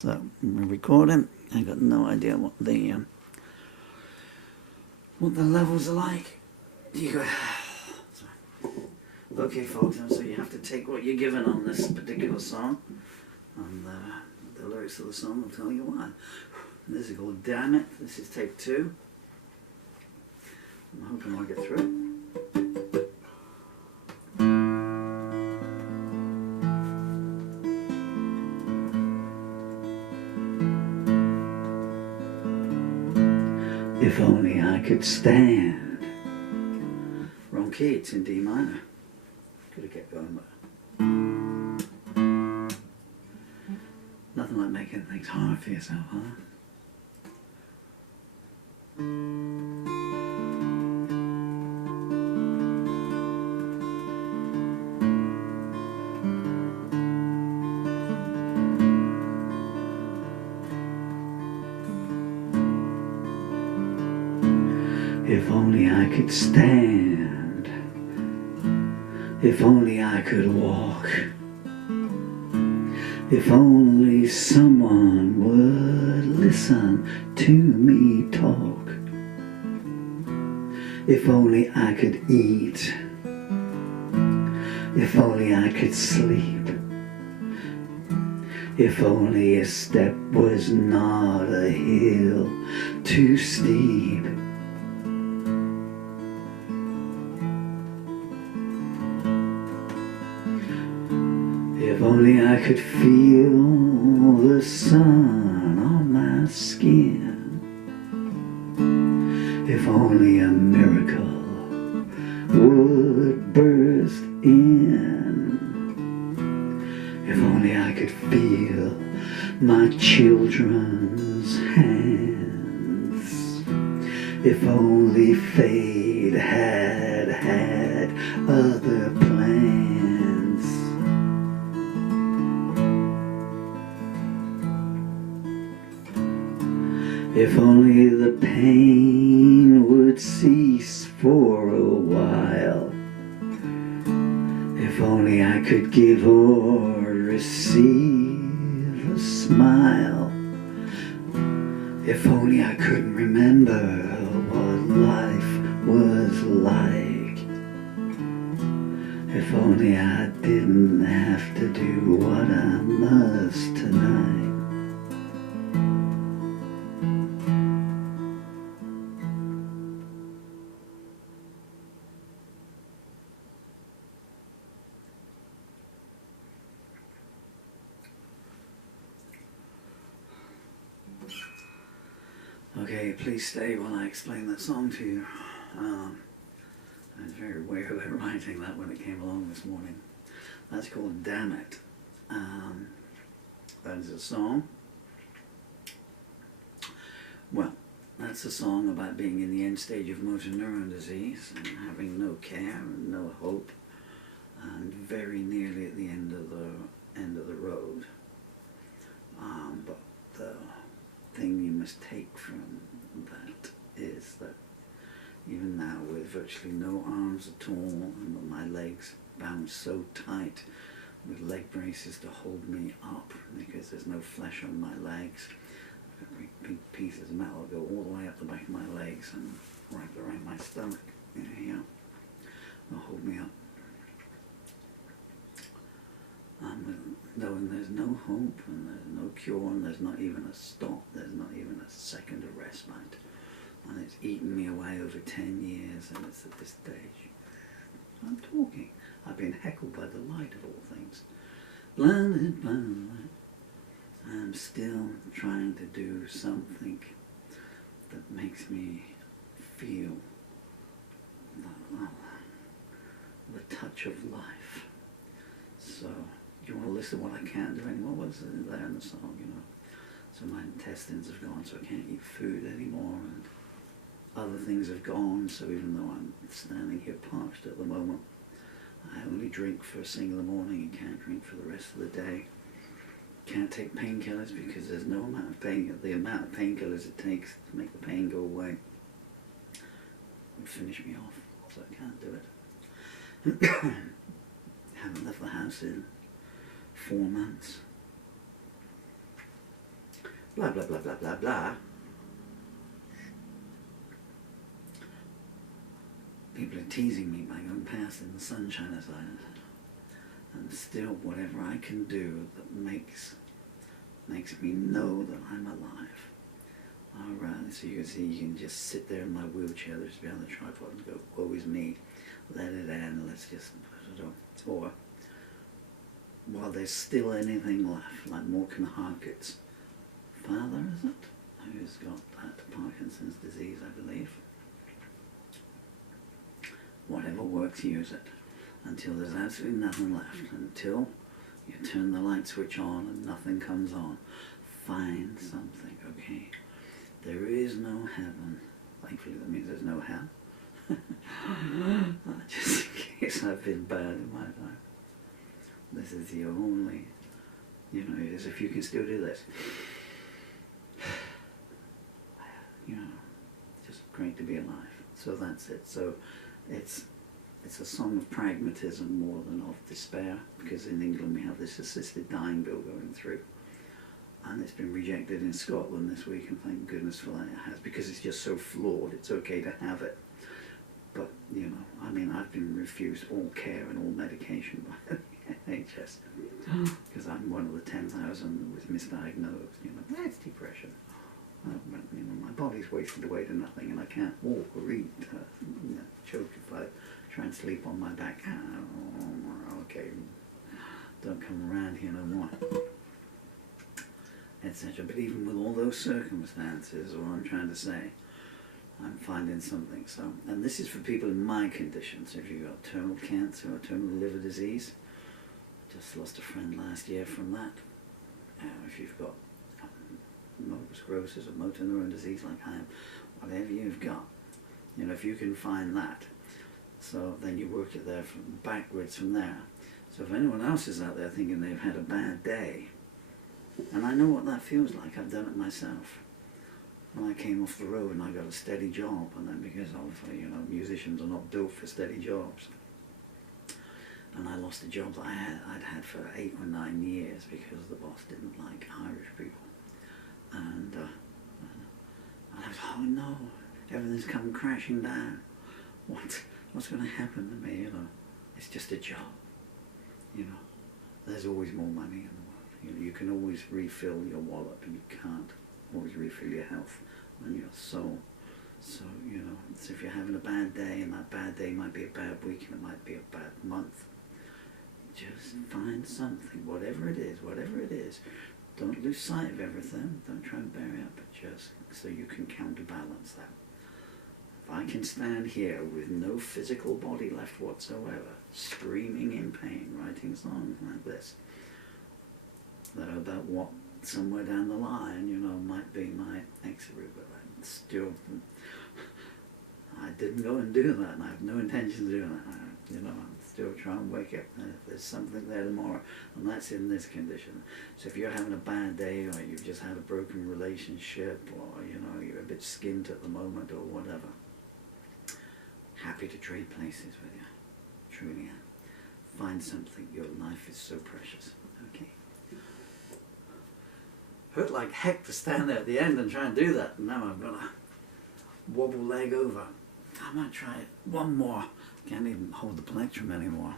So I'm recording. I got no idea what the levels are like. You go. Okay, folks. And so you have to take what you're given on this particular song, and the lyrics of the song will tell you why. This is called "Damn It." This is take 2. I'm hoping I'll get through it. If only I could stand. Wrong key, it's in D minor. Could have kept going, but nothing like making things hard for yourself, huh? If only I could stand, if only I could walk, if only someone would listen to me talk, if only I could eat, if only I could sleep, if only a step was not a hill too steep. If only I could feel the sun on my skin. If only a miracle would burst in. If only I could feel my children's hands. If only fate had other plans. If only the pain would cease for a while. If only I could give or receive a smile. If only I could remember what life was like. If only I didn't have to do what I must tonight. Okay, please stay while I explain that song to you. I was very aware of writing that when it came along this morning. That's called "Damn It." That is a song. Well, that's a song about being in the end stage of motor neuron disease and having no care and no hope, and very nearly at the end of the road. But the thing you must take from that is that even now, with virtually no arms at all and my legs bound so tight with leg braces to hold me up because there's no flesh on my legs, big pieces of metal go all the way up the back of my legs and right around my stomach, here, they'll hold me up. Knowing there's no hope and there's no cure and there's not even a stop, there's not even a second of respite. And it's eaten me away over 10 years, and it's at this stage. I'm talking. I've been heckled by the light of all things. Blinded by the light. I'm still trying to do something that makes me feel the touch of life. So, you want to listen to what I can't do anymore? What's there in the song, So my intestines have gone, so I can't eat food anymore, and other things have gone, so even though I'm standing here parched at the moment, I only drink first thing in the morning and can't drink for the rest of the day. Can't take painkillers because there's no amount of pain. The amount of painkillers it takes to make the pain go away would finish me off, so I can't do it. Haven't left the house in 4 months. blah, blah, blah, blah, blah, blah. People are teasing me by going past in the sunshine as and still whatever I can do that makes me know that I'm alive. Alright, so you can see you can just sit there in my wheelchair that's behind the tripod and go, woe is me, let it end, let's just put it on. Or, while there's still anything left, like Morgan Harcourt's father, is it? Who's got that Parkinson's disease, I believe. Whatever works, use it. Until there's absolutely nothing left. Until you turn the light switch on and nothing comes on. Find something, okay? There is no heaven. Thankfully that means there's no hell. Just in case I've been bad in my time. This is the only, you know, it is if you can still do this. You know, just great to be alive. So that's it. So it's a song of pragmatism more than of despair, because in England we have this assisted dying bill going through. And it's been rejected in Scotland this week, and thank goodness for that it has, because it's just so flawed. It's okay to have it. But, you know, I mean, I've been refused all care and all medication by the NHS, because I'm one of the 10,000 that was misdiagnosed. You know, that's depression. You know, my body's wasted away to nothing, and I can't walk or eat. You know, choke if I try and sleep on my back. Oh, okay, don't come around here no more, etc. But even with all those circumstances, what I'm trying to say, I'm finding something. So, and this is for people in my condition. So if you've got terminal cancer or terminal liver disease, just lost a friend last year from that. If you've got multiple sclerosis or motor neuron disease like I am, whatever you've got, you know, if you can find that, so then you work it there from backwards from there. So if anyone else is out there thinking they've had a bad day, and I know what that feels like, I've done it myself. When I came off the road and I got a steady job, and then because of, you know, musicians are not built for steady jobs, and I lost a job that I'd had for 8 or 9 years because the boss didn't like Irish people. And I was, oh no, everything's come crashing down. What's going to happen to me? You know, it's just a job. You know, there's always more money in the world. You know, you can always refill your wallet, but you can't always refill your health and your soul. So, you know, so if you're having a bad day, and that bad day might be a bad week, and it might be a bad month, just find something, whatever it is, whatever it is. Don't lose sight of everything. Don't try and bury it, but just so you can counterbalance that. If I can stand here with no physical body left whatsoever, screaming in pain, writing songs like this, that are about what somewhere down the line, you know, might be my exit route, but I still, I didn't go and do that, and I have no intention of doing that. You know, I'm still trying to wake up, and if there's something there tomorrow, and that's in this condition. So if you're having a bad day, or you've just had a broken relationship, or, you know, you're a bit skint at the moment, or whatever, happy to trade places with you. Truly am. Find something. Your life is so precious. Okay. Hurt like heck to stand there at the end and try and do that. Now I've got a wobble leg over. I might try it one more. Can't even hold the plectrum anymore.